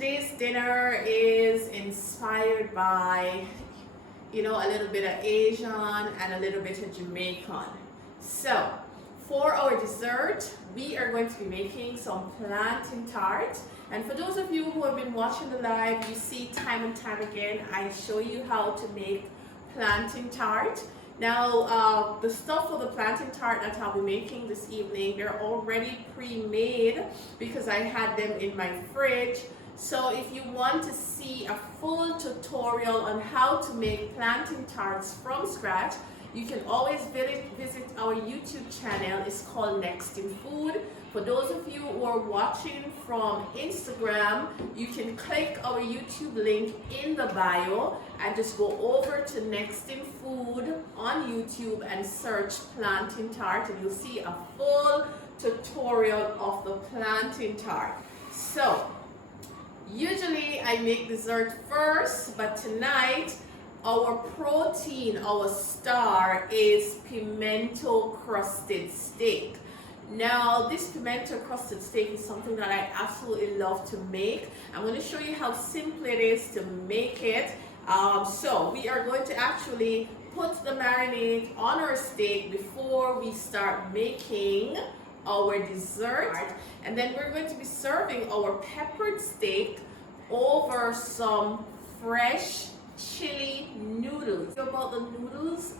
Today's dinner is inspired by, a little bit of Asian and a little bit of Jamaican. So, for our dessert, we are going to be making some plantain tart. And for those of you who have been watching the live, you see time and time again, I show you how to make plantain tart. Now, the stuff for the plantain tart that I'll be making this evening, they're already pre-made because I had them in my fridge. So if you want to see a full tutorial on how to make plantain tarts from scratch, you can always visit our YouTube channel. It's called Next in Food. For those of you who are watching from Instagram, you can click our YouTube link in the bio and just go over to Next in Food on YouTube and search plantain tart, and you'll see a full tutorial of the plantain tart. So, usually I make dessert first, but tonight our protein, our star, is pimento crusted steak. Now, this pimento crusted steak is something that I absolutely love to make. I'm going to show you how simple it is to make it. So we are going to actually put the marinade on our steak before we start making our dessert. And then we're going to be serving our peppered steak over some fresh chili noodles. About the noodles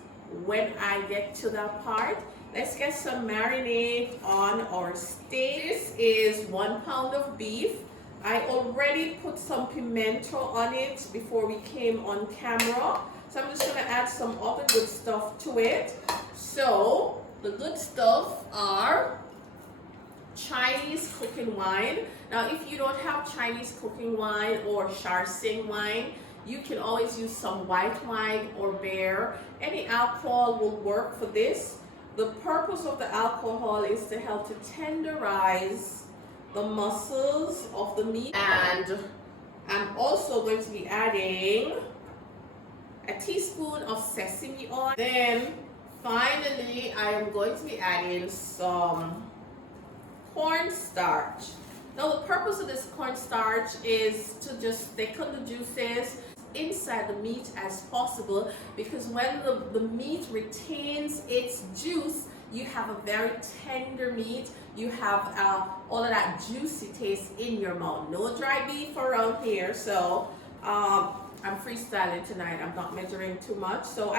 when I get to that part. Let's get some marinade on our steak. This is 1 pound of beef. I already put some pimento on it before we came on camera. So I'm just going to add some other good stuff to it. So the good stuff are Chinese cooking wine. Now, if you don't have Chinese cooking wine or Searing wine, you can always use some white wine or beer. Any alcohol will work for this. The purpose of the alcohol is to help to tenderize the muscles of the meat. And I'm also going to be adding a teaspoon of sesame oil. Then finally, I am going to be adding some cornstarch. Now, the purpose of this cornstarch is to just thicken the juices inside the meat as possible, because when the meat retains its juice, you have a very tender meat. You have all of that juicy taste in your mouth. No dry beef around here, so I'm freestyling tonight. I'm not measuring too much. So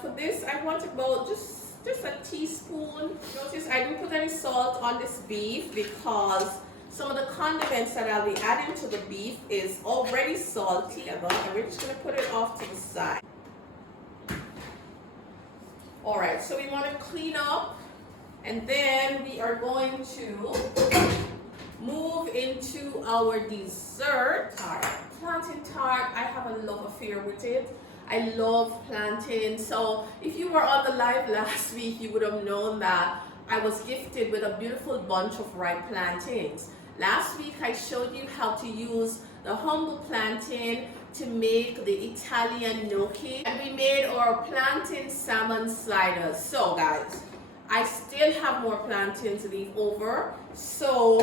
for this I want about just a teaspoon. Notice I didn't put any salt on this beef because some of the condiments that I'll be adding to the beef is already salty, and we're just going to put it off to the side. Alright, so we want to clean up, and then we are going to move into our dessert. Plantain tart, I have a love affair with it. I love plantain. So if you were on the live last week, you would have known that I was gifted with a beautiful bunch of ripe plantains. Last week I showed you how to use the humble plantain to make the Italian gnocchi, and we made our plantain salmon sliders. So guys, I still have more plantains left over. So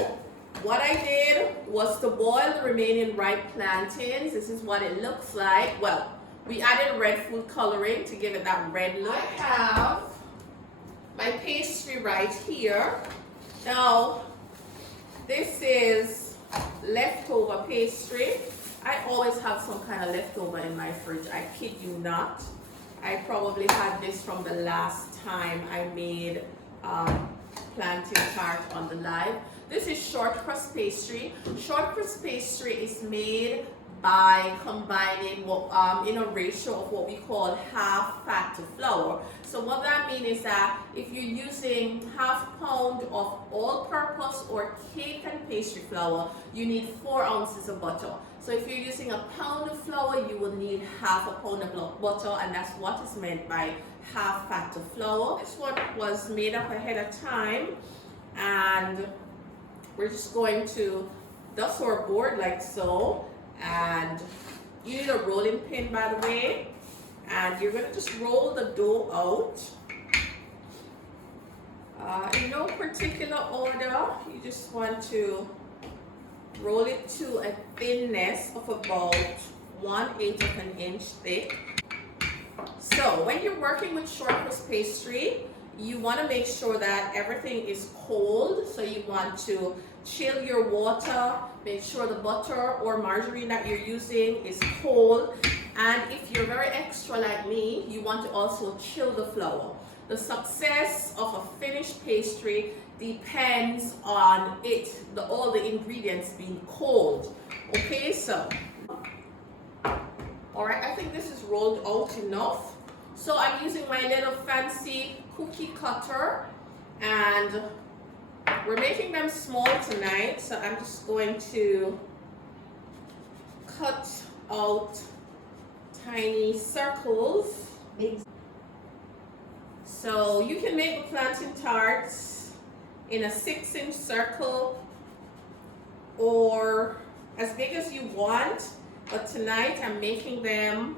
what I did was to boil the remaining ripe plantains. This is what it looks like. Well, we added red food coloring to give it that red look. I have my pastry right here. Now, this is leftover pastry. I always have some kind of leftover in my fridge. I kid you not. I probably had this from the last time I made plantain tart on the live. This is short crust pastry. Short crust pastry is made by combining in a ratio of what we call half fat to flour. So what that means is that if you're using half pound of all-purpose or cake and pastry flour, you need 4 ounces of butter. So if you're using a pound of flour, you will need half a pound of butter, and that's what is meant by half fat to flour. This one was made up ahead of time, and we're just going to dust our board like so. And you need a rolling pin, by the way, and you're going to just roll the dough out in no particular order. You just want to roll it to a thinness of about 1/8 of an inch thick. So when you're working with short crust pastry, you want to make sure that everything is cold. So you want to chill your water, make sure the butter or margarine that you're using is cold. And if you're very extra like me, you want to also chill the flour. The success of a finished pastry depends on all the ingredients being cold. Okay, so, all right, I think this is rolled out enough. So I'm using my little fancy cookie cutter, and we're making them small tonight. So I'm just going to cut out tiny circles. So you can make the plantain tarts in a 6-inch circle or as big as you want, but tonight I'm making them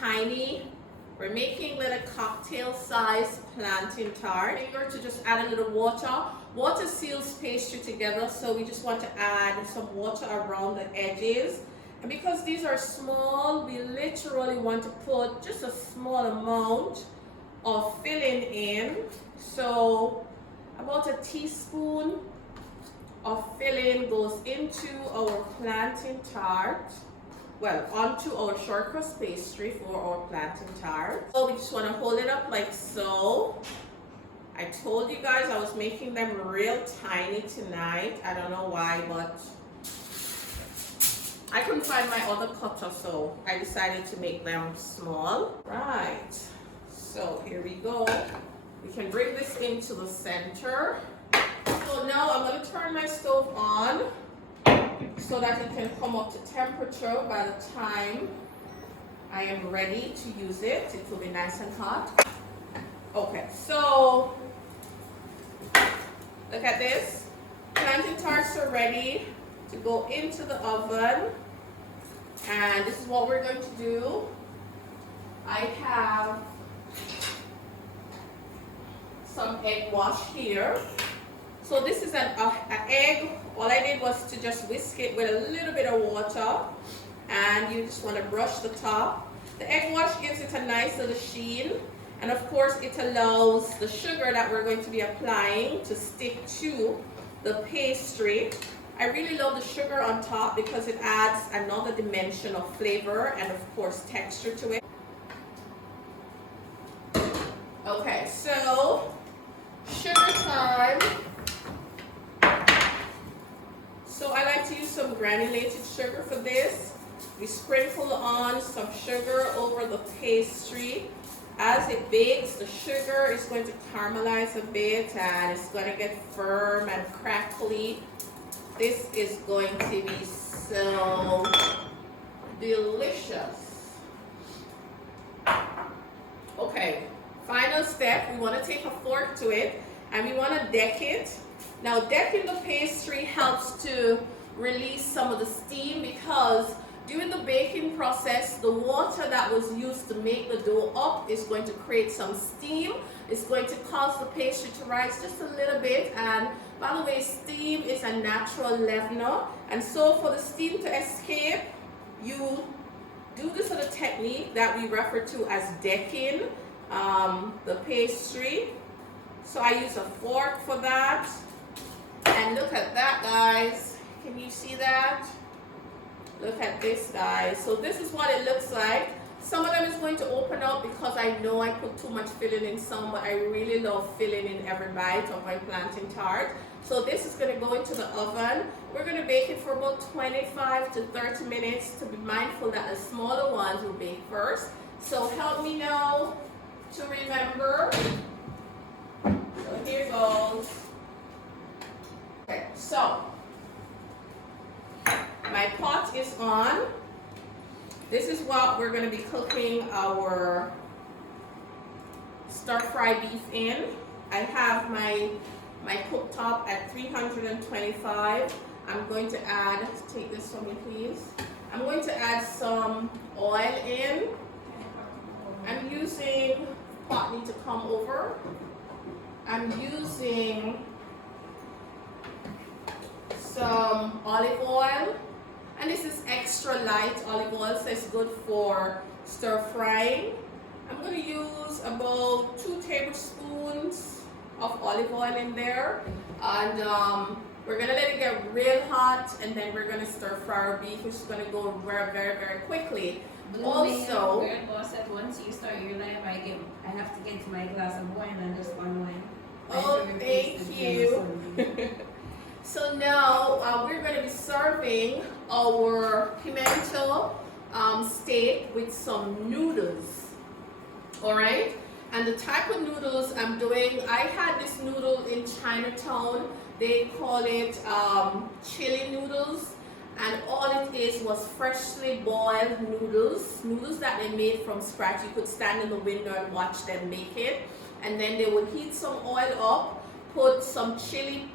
tiny. We're making little cocktail size plantain tart. We're to just add a little water. Water seals pastry together, so we just want to add some water around the edges. And because these are small, we literally want to put just a small amount of filling in. So about a teaspoon of filling goes into our plantain tart. Well, onto our short crust pastry for our plantain tart. So we just want to hold it up like so. I told you guys I was making them real tiny tonight. I don't know why, but I couldn't find my other cutter, so I decided to make them small. Right, so here we go. We can bring this into the center. So now I'm going to turn my stove on so that it can come up to temperature by the time I am ready to use it. It will be nice and hot. Okay, so look at this. Plantain tarts are ready to go into the oven, and this is what we're going to do. I have some egg wash here. So this is an egg. All I did was to just whisk it with a little bit of water, and you just want to brush the top. The egg wash gives it a nice little sheen, and of course it allows the sugar that we're going to be applying to stick to the pastry. I really love the sugar on top because it adds another dimension of flavor and of course texture to it. Okay, so sugar time. So I like to use some granulated sugar for this. We sprinkle on some sugar over the pastry. As it bakes, the sugar is going to caramelize a bit and it's going to get firm and crackly. This is going to be so delicious. Okay, final step, we want to take a fork to it and we want to deck it. Now decking the pastry helps to release some of the steam because during the baking process, the water that was used to make the dough up is going to create some steam. It's going to cause the pastry to rise just a little bit, and by the way, steam is a natural leavener, and so for the steam to escape, you do this little technique that we refer to as decking the pastry. So I use a fork for that, and look at that, guys. Can you see that? Look at this, guys. So this is what it looks like. Some of them is going to open up because I know I put too much filling in some, but I really love filling in every bite of my plantain tart. So this is going to go into the oven. We're going to bake it for about 25 to 30 minutes, to be mindful that the smaller ones will bake first. So help me now to remember. So here goes. Okay, so my pot is on. This is what we're going to be cooking our stir-fry beef in. I have my cooktop at 325. I'm going to add, take this from me please. I'm going to add some oil in. I'm using, pot need to come over. I'm using some olive oil, and this is extra light olive oil, so it's good for stir frying. I'm going to use about 2 tablespoons of olive oil in there, and we're going to let it get real hot, and then we're going to stir fry our beef, which is going to go very, very, very quickly. Also, boss said once you start your life, I have to get to my glass of wine and just one wine. Oh, thank you. So now we're going to be serving our pimento steak with some noodles. All right, and the type of noodles I'm doing, I had this noodle in Chinatown. They call it chili noodles, and all it is was freshly boiled noodles that they made from scratch. You could stand in the window and watch them make it, and then they would heat some oil up, put some chili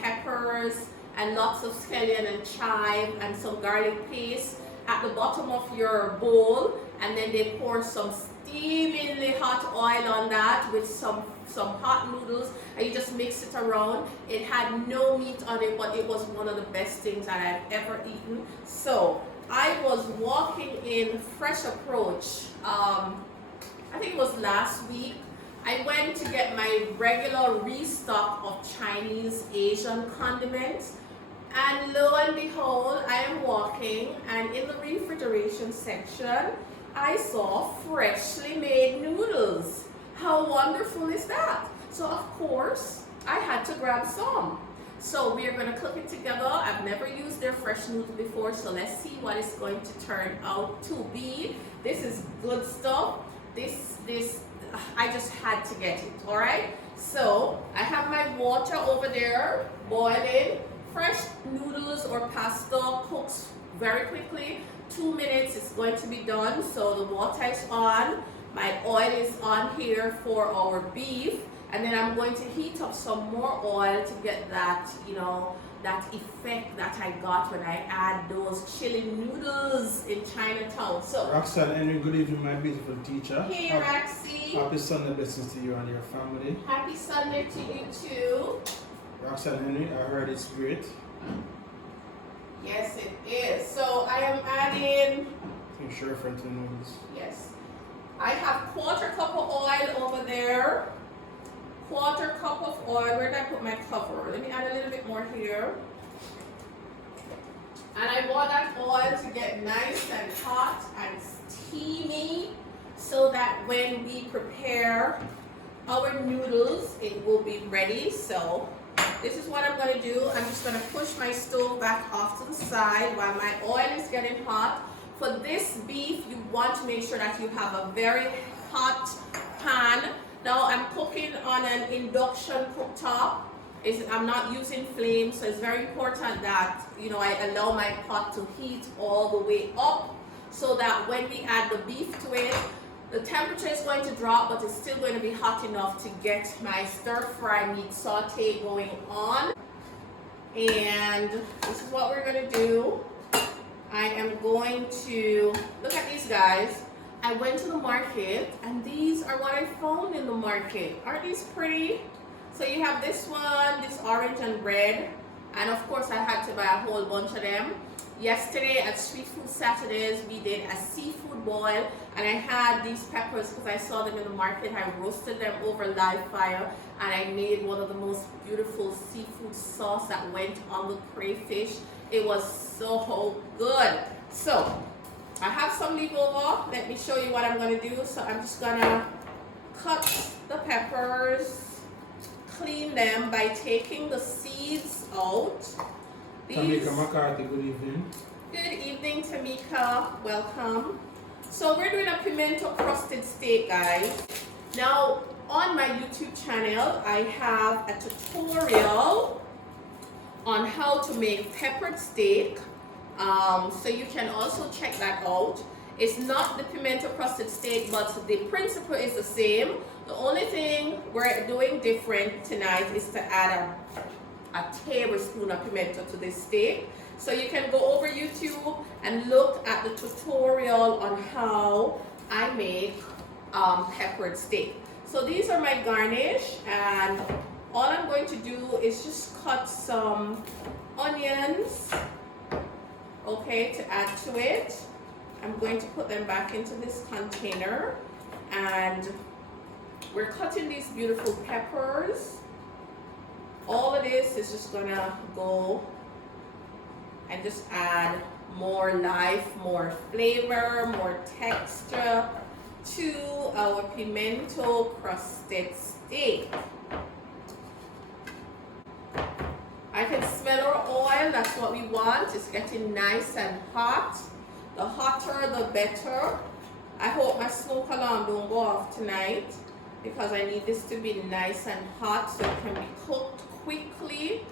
peppers and lots of scallion and chive and some garlic paste at the bottom of your bowl, and then they pour some steamingly hot oil on that with some hot noodles, and you just mix it around. It had no meat on it, but it was one of the best things that I've ever eaten. So I was walking in Fresh Approach, I think it was last week. I went to get my regular restock of Chinese Asian condiments, and lo and behold, I am walking, and in the refrigeration section I saw freshly made noodles. How wonderful is that? So of course I had to grab some. So we are going to cook it together. I've never used their fresh noodles before, so let's see what it's going to turn out to be. This is good stuff. This I just had to get it. All right, so I have my water over there boiling. Fresh noodles or pasta cooks very quickly. 2 minutes, it's going to be done. So the water is on, my oil is on here for our beef, and then I'm going to heat up some more oil to get that, you know, that effect that I got when I add those chili noodles in Chinatown. So Roxanne Henry, good evening, my beautiful teacher. Hey Roxy. Happy Sunday blessings to you and your family. Happy Sunday to you too. Roxanne Henry, I heard it's great. Yes, it is. So I am adding, I'm sure friend to noodles. yes, I have 1/4 cup of oil over there. 1/4 cup of oil. Where did I put my cover? Let me add a little bit more here. And I want that oil to get nice and hot and steamy, so that when we prepare our noodles, it will be ready. So this is what I'm going to do. I'm just going to push my stove back off to the side while my oil is getting hot. For this beef, you want to make sure that you have a very hot pan. Now I'm cooking on an induction cooktop. I'm not using flames, so it's very important that, you know, I allow my pot to heat all the way up, so that when we add the beef to it, the temperature is going to drop, but it's still going to be hot enough to get my stir-fry meat saute going on. And this is what we're going to do. I am going to, look at these guys. I went to the market, and these are what I found in the market. Aren't these pretty? So you have this one, this orange and red, and of course I had to buy a whole bunch of them. Yesterday at Street Food Saturdays, we did a seafood boil, and I had these peppers because I saw them in the market. I roasted them over live fire, and I made one of the most beautiful seafood sauce that went on the crayfish. It was so good. So I have some leaf over. Let me show you what I'm going to do. So I'm just going to cut the peppers, clean them by taking the seeds out. Tamika McCarthy, good evening. Good evening, Tamika. Welcome. So we're doing a pimento crusted steak, guys. Now, on my YouTube channel, I have a tutorial on how to make peppered steak. So you can also check that out. It's not the pimento crusted steak, but the principle is the same. The only thing we're doing different tonight is to add a tablespoon of pimento to this steak. So you can go over YouTube and look at the tutorial on how I make peppered steak. So these are my garnish, and all I'm going to do is just cut some onions, okay, to add to it. I'm going to put them back into this container, and we're cutting these beautiful peppers. All of this is just gonna go and just add more life, more flavor, more texture to our pimento crusted steak. I can smell our oil, that's what we want. It's getting nice and hot. The hotter, the better. I hope my smoke alarm don't go off tonight, because I need this to be nice and hot so it can be cooked quickly.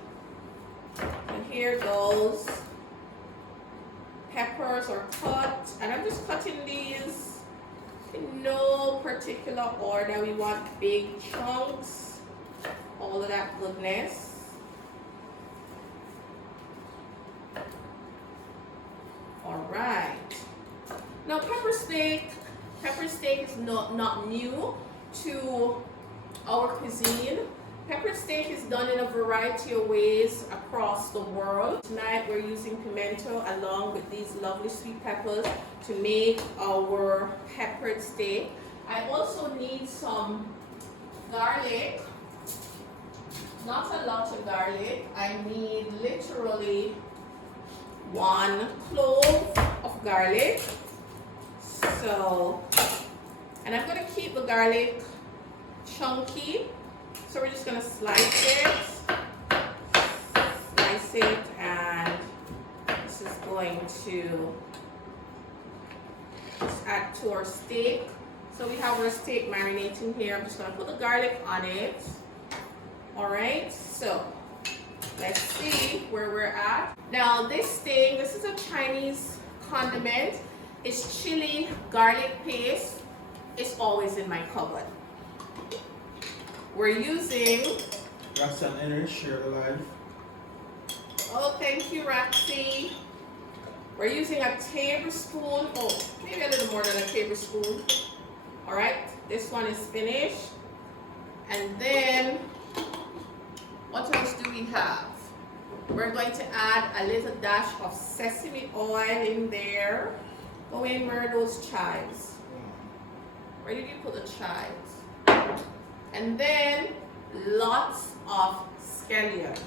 And here goes. Peppers are cut, and I'm just cutting these in no particular order. We want big chunks, all of that goodness. All right. Now pepper steak is not new to our cuisine. Pepper steak is done in a variety of ways across the world. Tonight we're using pimento along with these lovely sweet peppers to make our peppered steak. I also need some garlic. Not a lot of garlic. I need literally 1 clove of garlic. So, and I'm gonna keep the garlic chunky. So we're just gonna slice it, and this is going to just add to our steak. So we have our steak marinating here. I'm just gonna put the garlic on it. All right, so let's see where we're at. Now this is a Chinese condiment. It's chili garlic paste. It's always in my cupboard. We're using... Roxanne Henry, share alive. Oh, thank you, Roxy. We're using a tablespoon, maybe a little more than a tablespoon. All right, this one is finished. And then, what else do we have? We're going to add a little dash of sesame oil in there. Go in, where are those chives? Where did you put the chives? And then lots of scallions.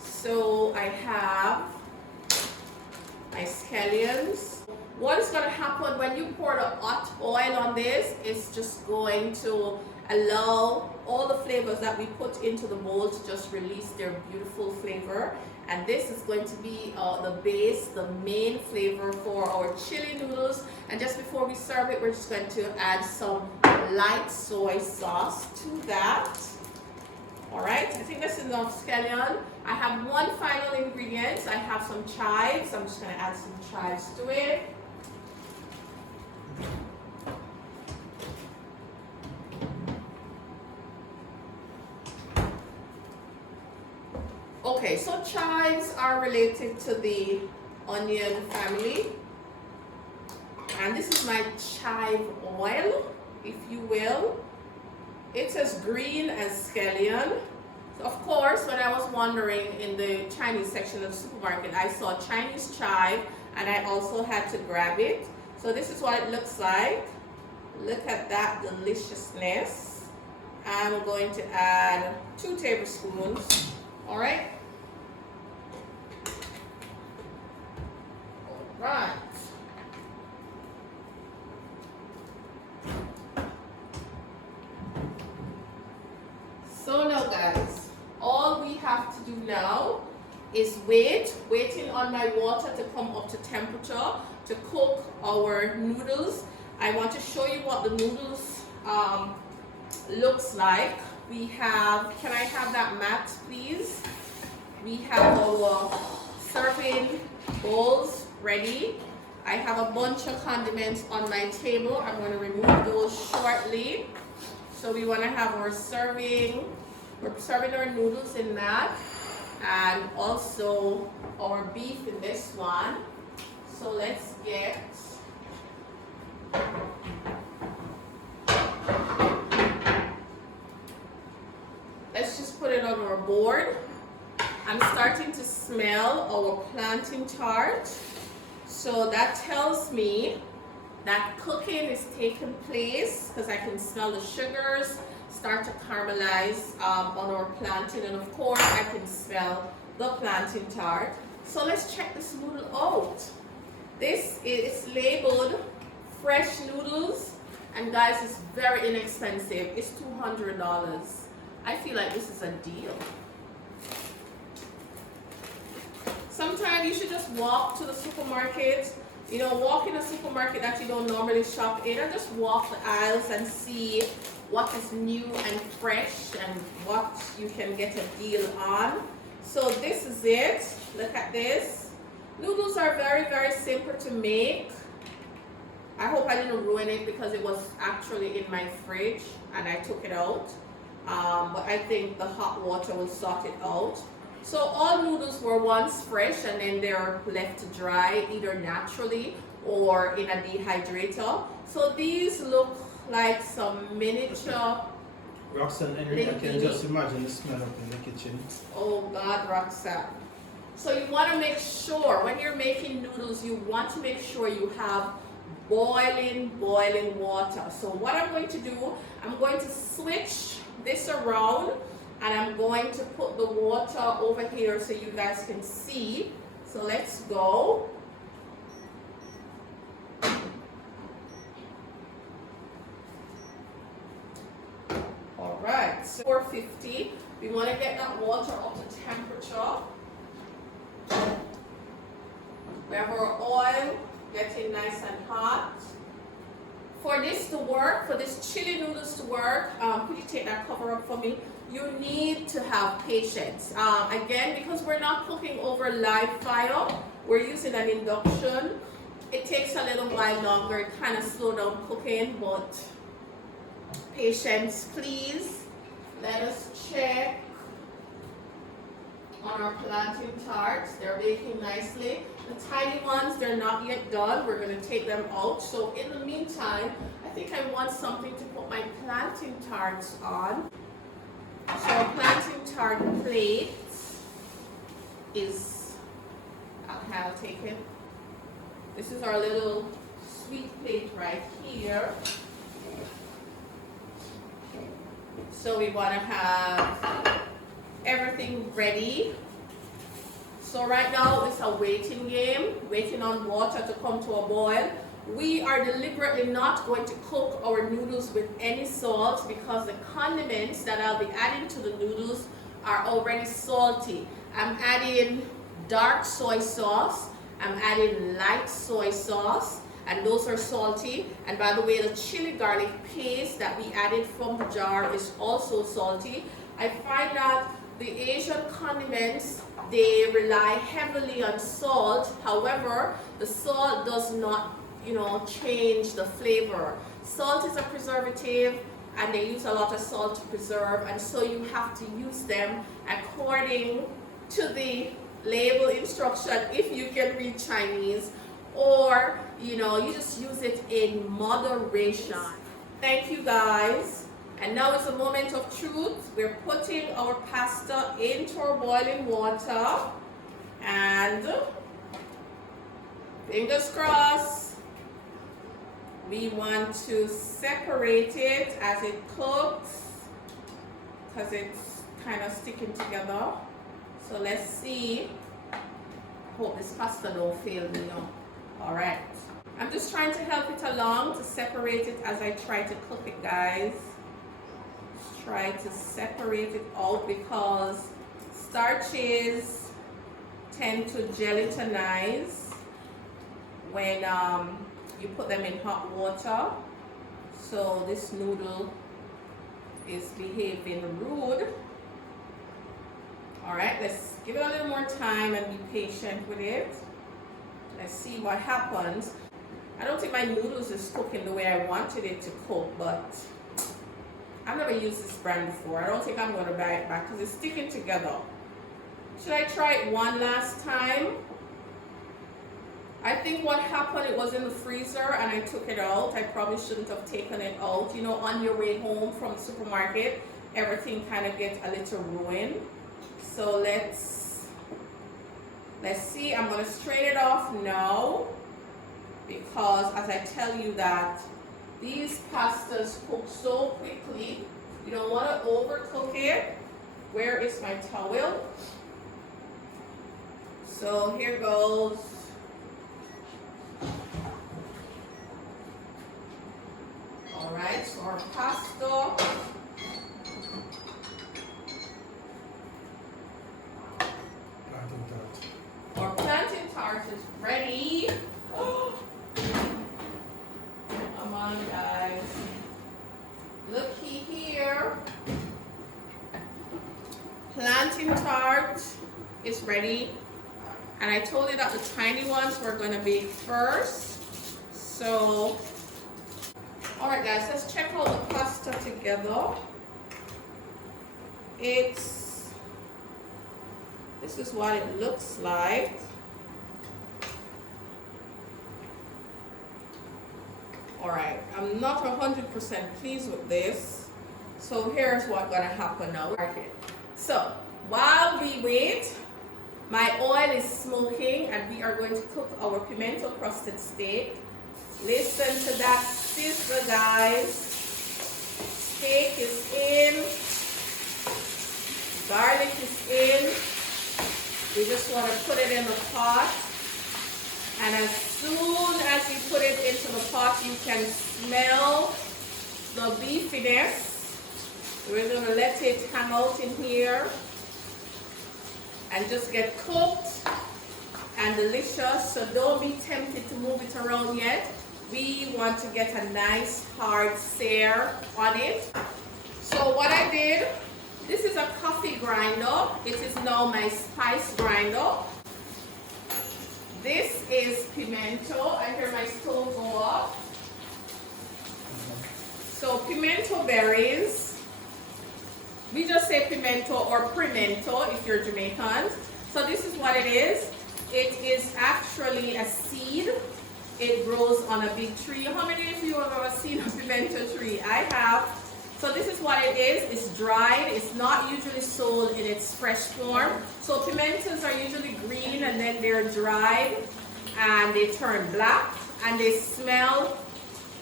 So I have my scallions. What is going to happen when you pour the hot oil on this is just going to allow all the flavors that we put into the bowl to just release their beautiful flavor. And this is going to be the base, the main flavor for our chili noodles. And just before we serve it, we're just going to add some light soy sauce to that. All right, I think that's enough scallion. I have one final ingredient. I have some chives. I'm just going to add some chives to it. Okay, so chives are related to the onion family. And this is my chive oil, if you will. It's as green as scallion. So of course, when I was wandering in the Chinese section of the supermarket, I saw Chinese chive, and I also had to grab it. So this is what it looks like. Look at that deliciousness. I'm going to add 2 tablespoons. All right. All right. So now guys, all we have to do now is waiting on my water to come up to temperature to cook our noodles. I want to show you what the noodles looks like. We have, can I have that mat please? We have our serving bowls ready. I have a bunch of condiments on my table. I'm going to remove those shortly. So we want to have our serving, we're serving our noodles in that, and also our beef in this one. So let's get our plantain tart. So that tells me that cooking is taking place because I can smell the sugars start to caramelize on our plantain, and of course I can smell the plantain tart. So let's check this noodle out. This is labeled fresh noodles, and guys, it's very inexpensive. It's $200. I feel like this is a deal. Sometimes you should just walk to the supermarket, you know, walk in a supermarket that you don't normally shop in, and just walk the aisles and see what is new and fresh and what you can get a deal on. So this is it. Look at this. Noodles are very, very simple to make. I hope I didn't ruin it because it was actually in my fridge and I took it out. But I think the hot water will sort it out. So all noodles were once fresh and then they're left to dry either naturally or in a dehydrator. So these look like some miniature. Roxanne Henry, I can just imagine the smell up in the kitchen. Oh God, Roxanne. So you want to make sure when you're making noodles, you want to make sure you have boiling water. So what I'm going to do, I'm going to switch this around and I'm going to put the water over here so you guys can see. So let's go. All right, so 450. We want to get that water up to temperature. We have our oil getting nice and hot. For this to work, for this chili noodles to work, could you take that cover up for me? You need to have patience. Again, because we're not cooking over live fire, we're using an induction. It takes a little while longer, it kind of slow down cooking, but patience, please. Let us check on our plantain tarts. They're baking nicely. The tiny ones, they're not yet done. We're going to take them out. So in the meantime, I think I want something to put my plantain tarts on. So our plantain tart plate is, I'll take it. This is our little sweet plate right here. So we want to have everything ready. So right now it's a waiting game, waiting on water to come to a boil. We are deliberately not going to cook our noodles with any salt because the condiments that I'll be adding to the noodles are already salty. I'm adding dark soy sauce, I'm adding light soy sauce, and those are salty. And by the way, the chili garlic paste that we added from the jar is also salty. I find that the Asian condiments, they rely heavily on salt. However, the salt does not, change the flavor. Salt is a preservative and they use a lot of salt to preserve, and so you have to use them according to the label instruction if you can read Chinese, or you just use it in moderation. Thank you guys. And now is the moment of truth. We're putting our pasta into our boiling water and fingers crossed, we want to separate it as it cooks because it's kind of sticking together. So let's see. I hope this pasta don't fail me now. All right. I'm just trying to help it along to separate it as I try to cook it, guys. Try to separate it out because starches tend to gelatinize when you put them in hot water. So this noodle is behaving rude. All right, let's give it a little more time and be patient with it. Let's see what happens. I don't think my noodles is cooking the way I wanted it to cook, but I've never used this brand before. I don't think I'm going to buy it back because it's sticking together. Should I try it one last time? I think what happened, it was in the freezer and I took it out. I probably shouldn't have taken it out. On your way home from the supermarket, everything kind of gets a little ruined. So let's Let's see, I'm gonna strain it off now because as I tell you that these pastas cook so quickly, you don't want to overcook it. Where is my towel? So here goes. All right, so our pasta. Our plantain tart is ready. Come on, guys. Looky here. Plantain tart is ready. And I told you that the tiny ones were going to bake first. So, all right, guys, let's check out the pasta together. This is what it looks like. All right, I'm not 100% pleased with this. So here's what's gonna happen now. Okay. So while we wait, my oil is smoking and we are going to cook our pimento crusted steak. Listen to that sizzle, guys. Steak is in. Garlic is in. We just want to put it in the pot. And as soon as you put it into the pot, you can smell the beefiness. We're going to let it hang out in here and just get cooked and delicious. So don't be tempted to move it around yet. We want to get a nice hard sear on it. So what I did, this is a coffee grinder. It is now my spice grinder. This is pimento. I hear my stove go off. So pimento berries. We just say pimento or pimento if you're Jamaican. So this is what it is. It is actually a seed. It grows on a big tree. How many of you have ever seen a pimento tree? I have. So this is what it is. It's dried. It's not usually sold in its fresh form. So pimentos are usually green and then they're dried and they turn black and they smell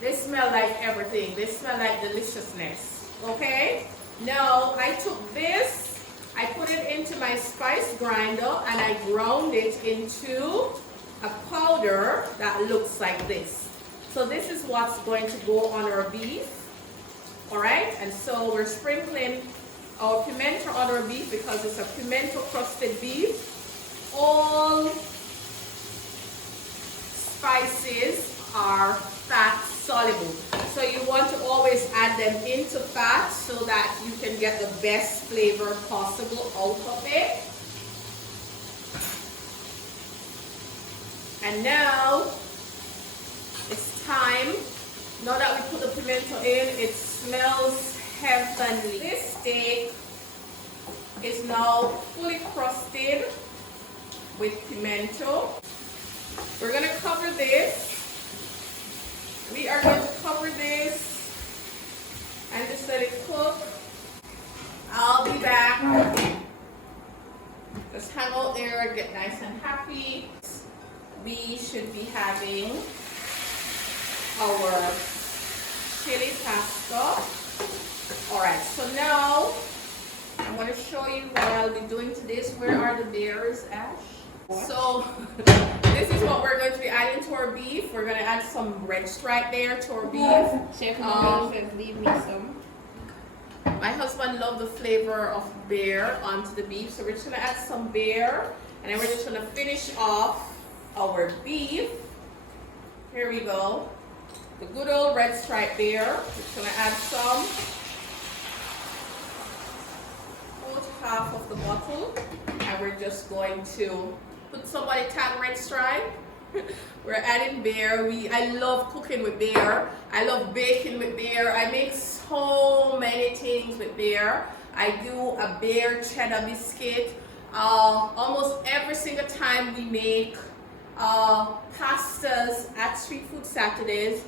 like everything. They smell like deliciousness. Okay? Now I took this, I put it into my spice grinder and I ground it into a powder that looks like this. So this is what's going to go on our beef. Alright, and so we're sprinkling our pimento on our beef because it's a pimento crusted beef. All spices are fat soluble. So you want to always add them into fat so that you can get the best flavor possible out of it. And now it's time. Now that we put the pimento in, it smells heavenly. This steak is now fully crusted with pimento. We're going to cover this. We are going to cover this and just let it cook. I'll be back. Just hang out there and get nice and happy. We should be having our chili pasta. Alright, so now I'm going to show you what I'll be doing to this. Where are the bears, Ash? So this is what we're going to be adding to our beef. We're going to add some red stripe there to our beef. Chef says leave me some. My husband loved the flavor of bear onto the beef, so we're just going to add some bear, and then we're just going to finish off our beef. Here we go. The good old red stripe bear. We're just going to add some. About half of the bottle, and we're just going to put somebody tag red stripe. We're adding bear. I love cooking with bear. I love baking with bear. I make so many things with bear. I do a bear cheddar biscuit. Almost every single time we make pastas at Street Food Saturdays,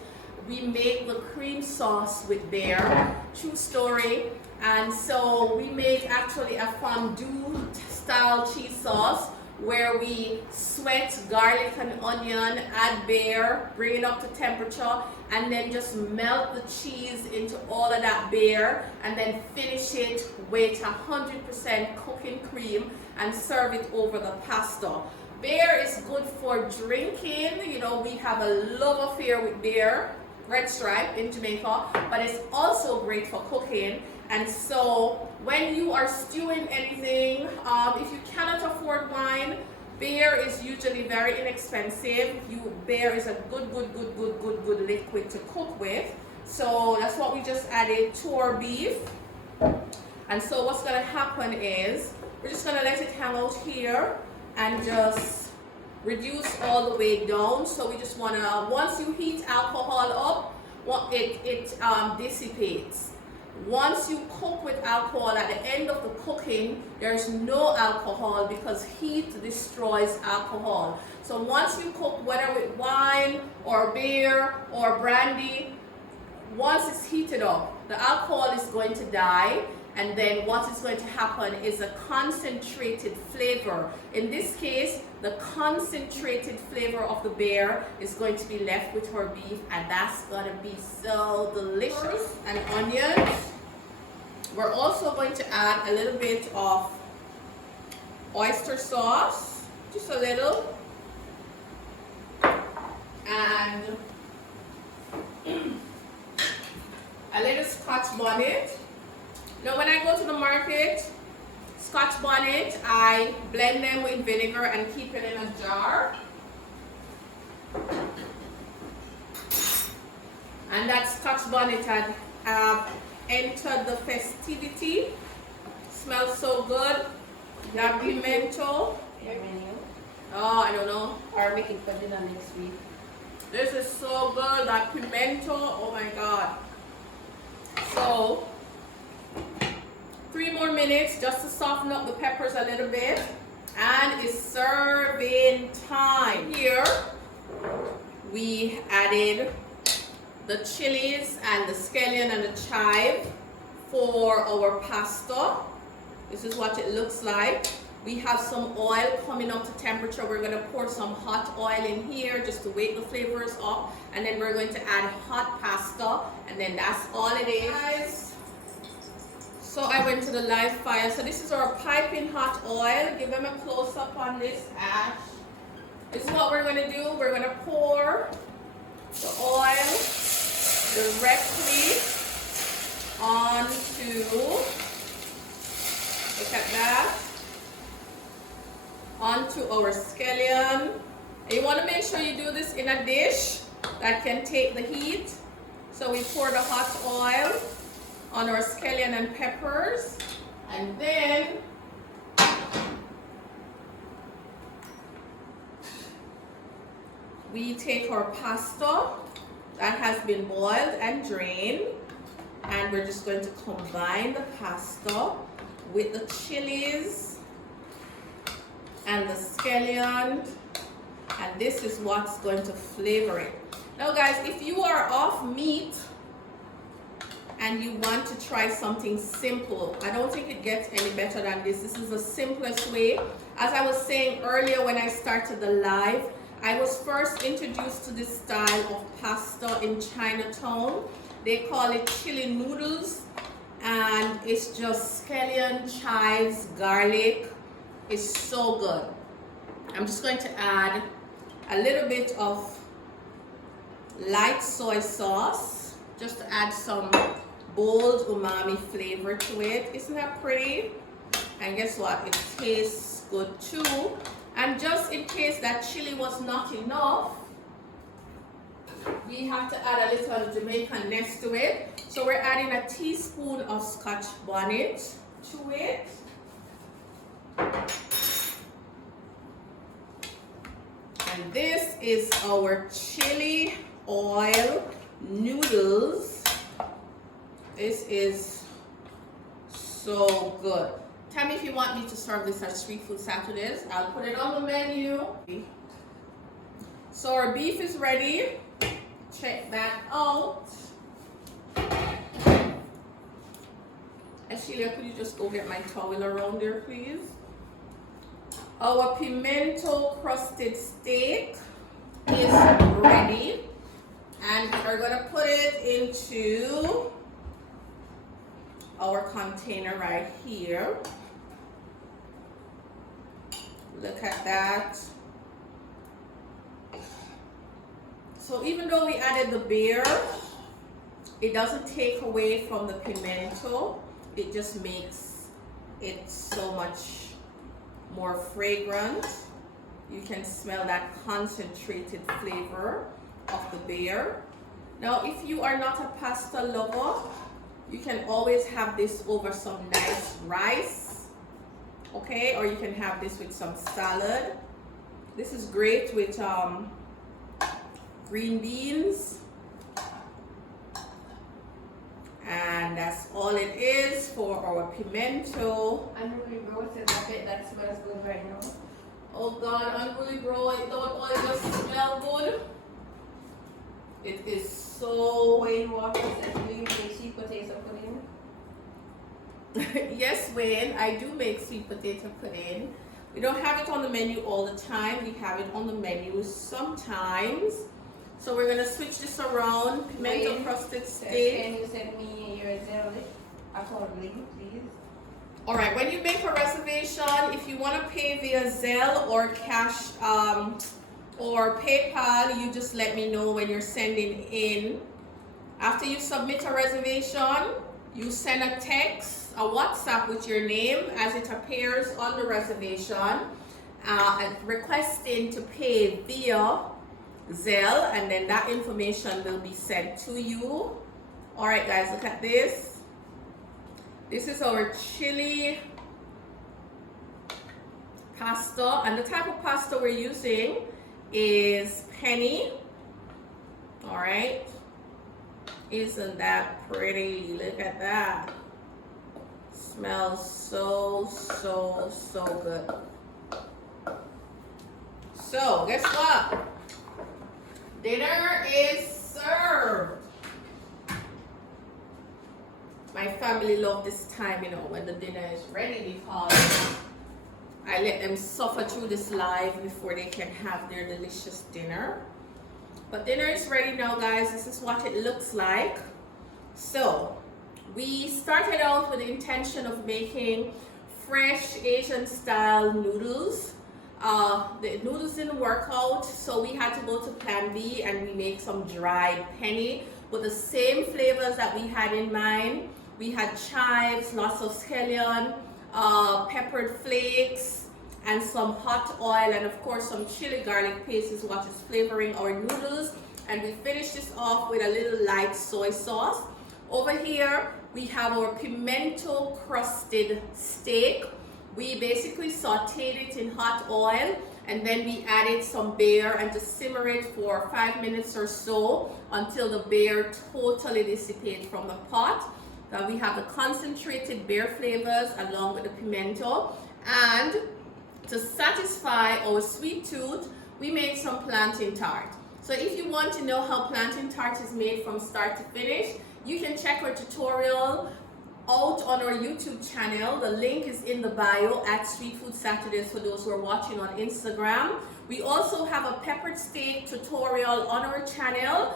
we make the cream sauce with bear. True story. And so we make actually a fondue style cheese sauce where we sweat garlic and onion, add beer, bring it up to temperature, and then just melt the cheese into all of that beer, and then finish it with 100% cooking cream and serve it over the pasta. Beer is good for drinking. You know, we have a love affair with beer, Red Stripe in Jamaica, but it's also great for cooking. And so when you are stewing anything, if you cannot afford wine, beer is usually very inexpensive. Beer is a good liquid to cook with. So that's what we just added to our beef. And so what's gonna happen is we're just gonna let it hang out here and just reduce all the way down. So we just wanna, once you heat alcohol up, it dissipates. Once you cook with alcohol, at the end of the cooking, there's no alcohol because heat destroys alcohol. So once you cook, whether with wine or beer or brandy, once it's heated up, the alcohol is going to die, and then what is going to happen is a concentrated flavor. In this case, the concentrated flavor of the beer is going to be left with our beef, and that's gonna be so delicious. And onions. We're also going to add a little bit of oyster sauce, just a little, and a little Scotch bonnet. Now when I go to the market, Scotch bonnet, I blend them with vinegar and keep it in a jar. And that Scotch bonnet had entered the festivity. Smells so good. That pimento. Your menu. Oh, I don't know. Or we can put it on next week. This is so good. That pimento. Oh my God. So 3 more minutes just to soften up the peppers a little bit, and it's serving time. Here we added the chilies and the scallion and the chive for our pasta. This is what it looks like. We have some oil coming up to temperature. We're going to pour some hot oil in here just to wake the flavors up, and then we're going to add hot pasta, and then that's all it is, guys. So I went to the live fire. So this is our piping hot oil. Give them a close up on this, Ash. This is what we're going to do. We're going to pour the oil directly onto, look at that, onto our scallion. And you want to make sure you do this in a dish that can take the heat. So we pour the hot oil on our scallion and peppers, and then we take our pasta that has been boiled and drained, and we're just going to combine the pasta with the chilies and the scallion, and this is what's going to flavor it. Now guys, if you are off meat and you want to try something simple, I don't think it gets any better than this. This is the simplest way. As I was saying earlier when I started the live, I was first introduced to this style of pasta in Chinatown. They call it chili noodles, and it's just scallion, chives, garlic. It's so good. I'm just going to add a little bit of light soy sauce just to add some bold umami flavor to it. Isn't that pretty? And guess what? It tastes good too. And just in case that chili was not enough, we have to add a little Jamaican-ness to it. So we're adding a teaspoon of Scotch bonnet to it. And this is our chili oil noodles. This is so good. Tell me if you want me to serve this at Street Food Saturdays. I'll put it on the menu. So our beef is ready. Check that out. Ashelia, could you just go get my towel around there, please? Our pimento crusted steak is ready, and we're gonna put it into our container right here. Look at that. So even though we added the beer, it doesn't take away from the pimento. It just makes it so much more fragrant. You can smell that concentrated flavor of the beer. Now, if you are not a pasta lover, you can always have this over some nice rice, okay? Or you can have this with some salad. This is great with green beans. And that's all it is for our pimento. Unruly bro says I bet that smells good right now. Oh God, unruly bro, it don't only just smell good. It is so... Wayne Walker says, do you make sweet potato pudding? Yes, Wayne, I do make sweet potato pudding. We don't have it on the menu all the time. We have it on the menu sometimes. So we're gonna switch this around. Pimento Wayne crusted says, steak. can you send me your Zelle account link, please? All right, when you make a reservation, if you want to pay via Zelle or cash or PayPal, you just let me know when you're sending in. After you submit a reservation, you send a text, a WhatsApp with your name as it appears on the reservation, and requesting to pay via Zelle, and then that information will be sent to you. All right, guys, look at this. This is our chili pasta, and the type of pasta we're using is penny. All right, isn't that pretty? Look at that. Smells so good. So guess what? Dinner is served. My family love this time, you know, when the dinner is ready, because I let them suffer through this live before they can have their delicious dinner. But dinner is ready now, guys. This is what it looks like. So we started out with the intention of making fresh Asian style noodles. The noodles didn't work out, so we had to go to plan B and we make some dried penny with the same flavors that we had in mind. We had chives, lots of scallion, peppered flakes, and some hot oil, and of course some chili garlic paste is what is flavoring our noodles. And we finished this off with a little light soy sauce. Over here we have our pimento crusted steak. We basically sauteed it in hot oil, and then we added some beer and just simmer it for 5 minutes or so until the beer totally dissipates from the pot. Now we have the concentrated beer flavors along with the pimento, and to satisfy our sweet tooth, we made some plantain tart. So if you want to know how plantain tart is made from start to finish, you can check our tutorial out on our YouTube channel. The link is in the bio at Street Food Saturdays for those who are watching on Instagram. We also have a peppered steak tutorial on our channel.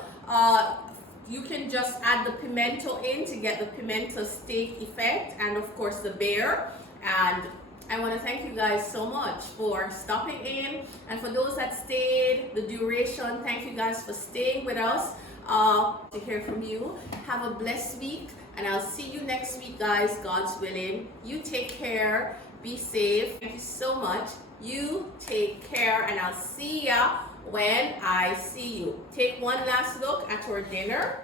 You can just add the pimento in to get the pimento steak effect, and of course the beer. And I want to thank you guys so much for stopping in, and for those that stayed the duration, thank you guys for staying with us. To hear from you. Have a blessed week, and I'll see you next week, guys, God's willing. You take care, be safe. Thank you so much. You take care, and I'll see ya when I see you. Take one last look at our dinner.